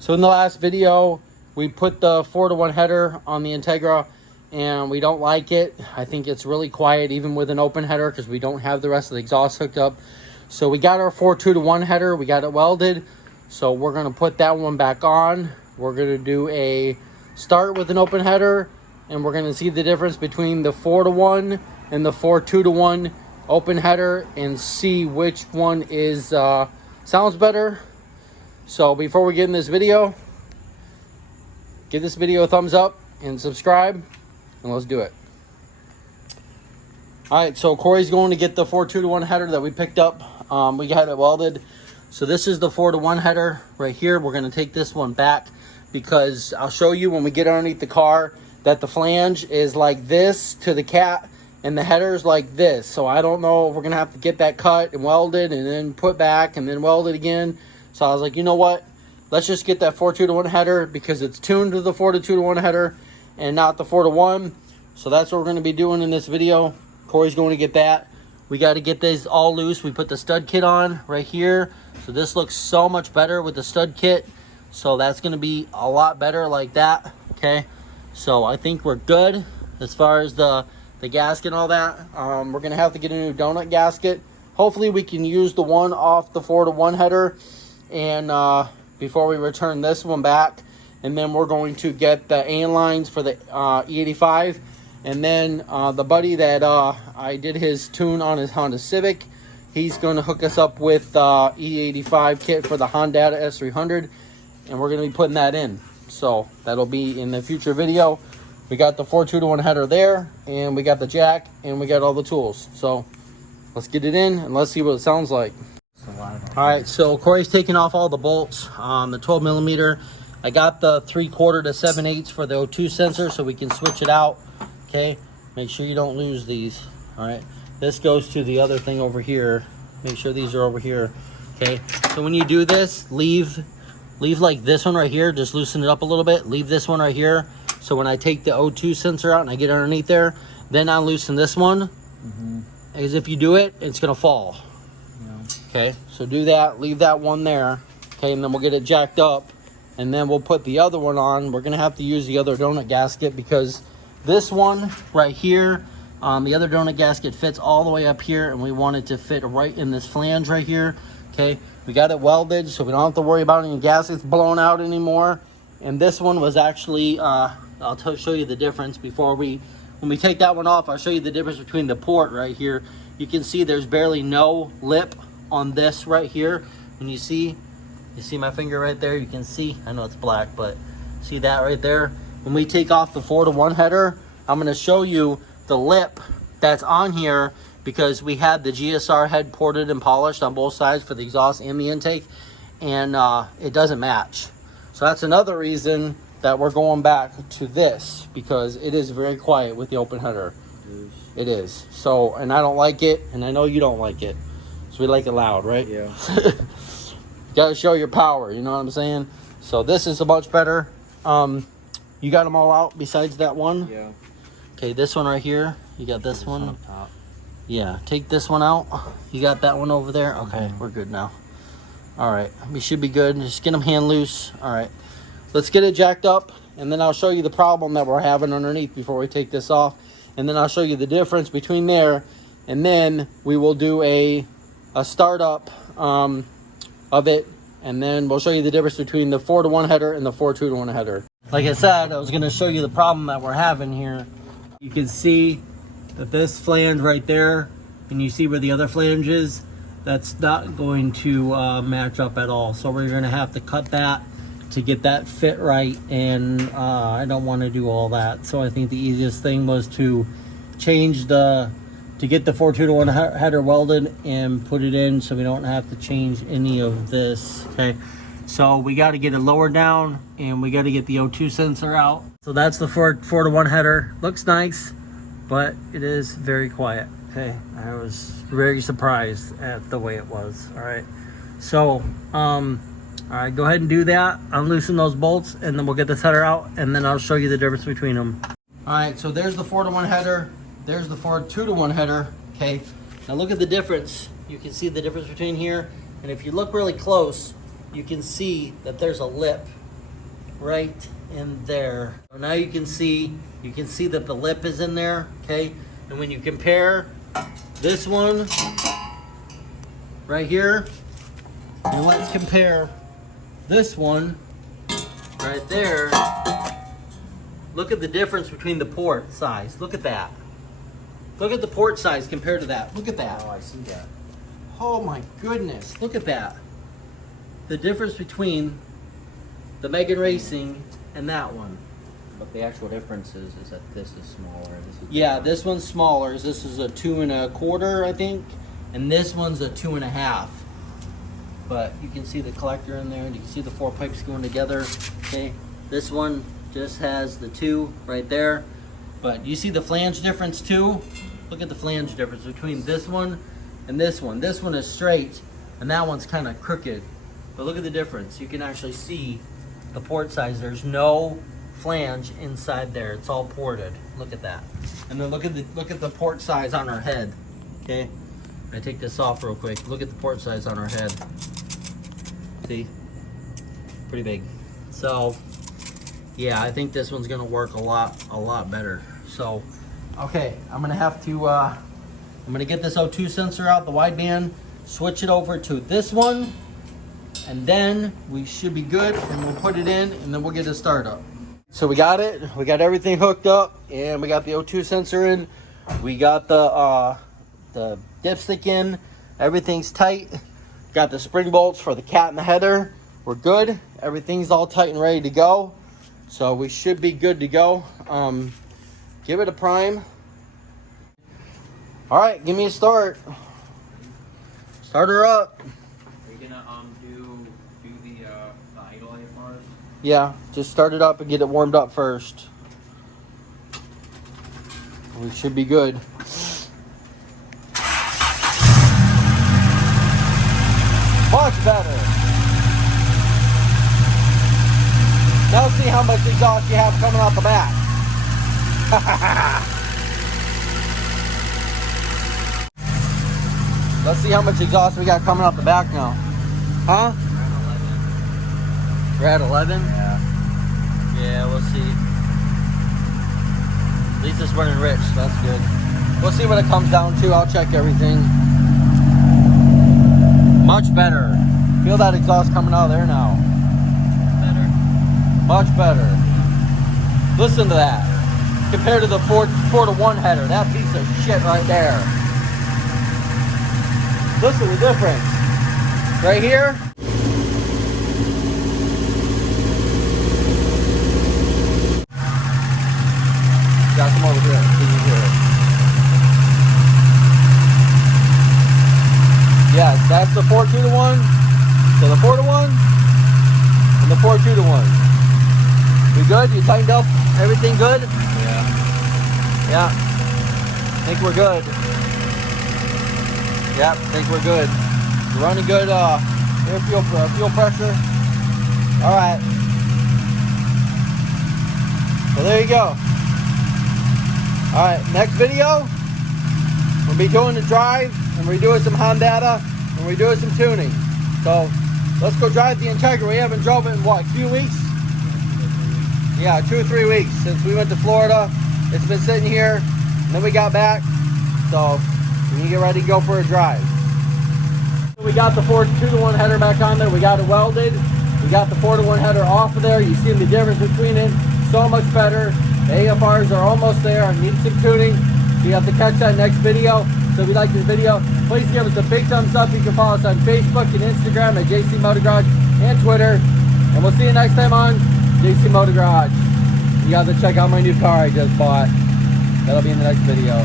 So in the last video, we put the 4-to-1 header on the Integra and we don't like it. I think it's really quiet even with an open header because we don't have the rest of the exhaust hooked up. So we got our 4-2-to-1 header, we got it welded. So we're gonna put that one back on. We're gonna do a start with an open header and we're gonna see the difference between the 4-to-1 and the 4-2-to-1 open header and see which one is sounds better. So before we get in this video, give this video a thumbs up and subscribe, and let's do it. All right, so Corey's going to get the 4-2-to-1 header that we picked up. We got it welded. So this is the 4-to-1 header right here. We're gonna take this one back because I'll show you when we get underneath the car that the flange is like this to the cat and the header is like this. So I don't know if we're gonna have to get that cut and welded and then put back and then weld it again. So I was like, you know what? Let's just get that 4-2-to-1 header because it's tuned to the 4-to-2-to-1 header and not the 4-to-1. So that's what we're going to be doing in this video. Corey's going to get that. We got to get this all loose. We put the stud kit on right here. So this looks so much better with the stud kit. So that's going to be a lot better like that. Okay. So I think we're good as far as the gasket and all that. We're going to have to get a new donut gasket. Hopefully we can use the one off the 4-to-1 header and before we return this one back, and then we're going to get the AN lines for the E85, and then the buddy that I did his tune on his Honda Civic, he's going to hook us up with E85 kit for the Hondata S300, and we're going to be putting that in. So that'll be in the future video. We got the 4-2-to-1 header there, and we got the jack, and we got all the tools. So let's get it in and let's see what it sounds like. All right, so Corey's taking off all the bolts, the 12 millimeter. I got the 3/4 to 7/8 for the O2 sensor so we can switch it out. Okay, make sure you don't lose these. All right, this goes to the other thing over here. Make sure these are over here. Okay, so when you do this, leave like this one right here, just loosen it up a little bit. Leave this one right here. So when I take the O2 sensor out and I get underneath there, then I loosen this one. As if you do it, it's gonna fall. Okay, so do that, leave that one there. Okay, and then we'll get it jacked up and then we'll put the other one on. We're gonna have to use the other donut gasket because this one right here, the other donut gasket fits all the way up here and we want it to fit right in this flange right here. Okay, we got it welded so we don't have to worry about any gaskets blowing out anymore. And this one was actually, I'll show you the difference before when we take that one off. I'll show you the difference between the port right here. You can see there's barely no lip on this right here. When you see my finger right there, you can see, I know it's black, but see that right there? When we take off the 4-to-1 header, I'm gonna show you the lip that's on here because we had the GSR head ported and polished on both sides for the exhaust and the intake, and it doesn't match. So that's another reason that we're going back to this because it is very quiet with the open header. It is. So, and I don't like it, and I know you don't like it. We like it loud, right? Yeah. You gotta show your power, you know what I'm saying? So this is a much better. You got them all out besides that one? Yeah. Okay, this one right here. You got this one? Up top. Yeah, take this one out. You got that one over there? Okay, we're good now. All right, we should be good. Just get them hand loose. All right, let's get it jacked up, and then I'll show you the problem that we're having underneath before we take this off. And then I'll show you the difference between there, and then we will do a startup of it, and then we'll show you the difference between the 4-to-1 header and the 4-2-to-1 header. Like I said, I was going to show you the problem that we're having here. You can see that this flange right there, and you see where the other flange is, that's not going to match up at all. So we're going to have to cut that to get that fit right, and I don't want to do all that. So I think the easiest thing was to change to get the 4-2-to-1 header welded and put it in so we don't have to change any of this. Okay, so we got to get it lowered down and we got to get the O2 sensor out. So that's the 4-to-1 header. Looks nice, but it is very quiet. Okay, I was very surprised at the way it was. All right, so all right, go ahead and do that. Unloosen those bolts and then we'll get this header out and then I'll show you the difference between them. All right, so there's the 4-to-1 header. There's the 4-2-to-1 header. Okay, now look at the difference. You can see the difference between here, and if you look really close, you can see that there's a lip right in there. So now you can see that the lip is in there, okay? And when you compare this one right here, and let's compare this one right there. Look at the difference between the port size. Look at that. Look at the port size compared to that. Look at that. Oh, I see that. Oh my goodness. Look at that. The difference between the Megan Racing and that one. But the actual difference is that this is smaller. This is Yeah, this one's smaller. This is a 2 1/4, I think. And this one's a 2 1/2. But you can see the collector in there, and you can see the 4 pipes going together. Okay, this one just has the 2 right there. But you see the flange difference too? Look at the flange difference between this one and this one. This one is straight, and that one's kind of crooked. But look at the difference. You can actually see the port size. There's no flange inside there. It's all ported. Look at that. And then look at the port size on our head. Okay, I take this off real quick. Look at the port size on our head. See, pretty big. So yeah, I think this one's gonna work a lot better. So okay, I'm gonna have to I'm gonna get this O2 sensor out, the wideband, switch it over to this one, and then we should be good, and we'll put it in, and then we'll get it started up. So we got it, we got everything hooked up, and we got the O2 sensor in, we got the dipstick in, everything's tight, got the spring bolts for the cat and the header, we're good, everything's all tight and ready to go, so we should be good to go. Give it a prime. All right, give me a start. Start her up. Are you gonna do the idle AFRs? Yeah, just start it up and get it warmed up first. We should be good. Much better. Now see how much exhaust you have coming out the back. Let's see how much exhaust we got coming out the back now. Huh? We're at 11? Yeah. Yeah, we'll see. At least it's running rich, so that's good. We'll see what it comes down to. I'll check everything. Much better. Feel that exhaust coming out of there now. Better. Much better. Listen to that. Compared to the 4-to-1 header. That piece of shit right there. Listen to the difference. Right here. Got some over here. Can you hear it? Yeah, that's the 4-2-1. So the 4-to-1 and the 4-2-1. We good? You tightened up? Everything good? Yeah. Think we're good. Yeah, think we're good. We're running good air fuel pressure. All right. So there you go. All right, next video, we'll be doing the drive, and we're doing some hondata, and we're doing some tuning. So let's go drive the Integra. We haven't drove it in what, a few weeks? Yeah, 2 or 3 weeks since we went to Florida. It's been sitting here, and then we got back. So we can get ready to go for a drive. We got the 4-2-1 header back on there. We got it welded. We got the 4-to-1 header off of there. You see the difference between it. So much better. The AFRs are almost there. I need some tuning. So you have to catch that next video. So if you like this video, please give us a big thumbs up. You can follow us on Facebook and Instagram at JC Motor Garage and Twitter. And we'll see you next time on JC Motor Garage. You got to check out my new car I just bought. That'll be in the next video.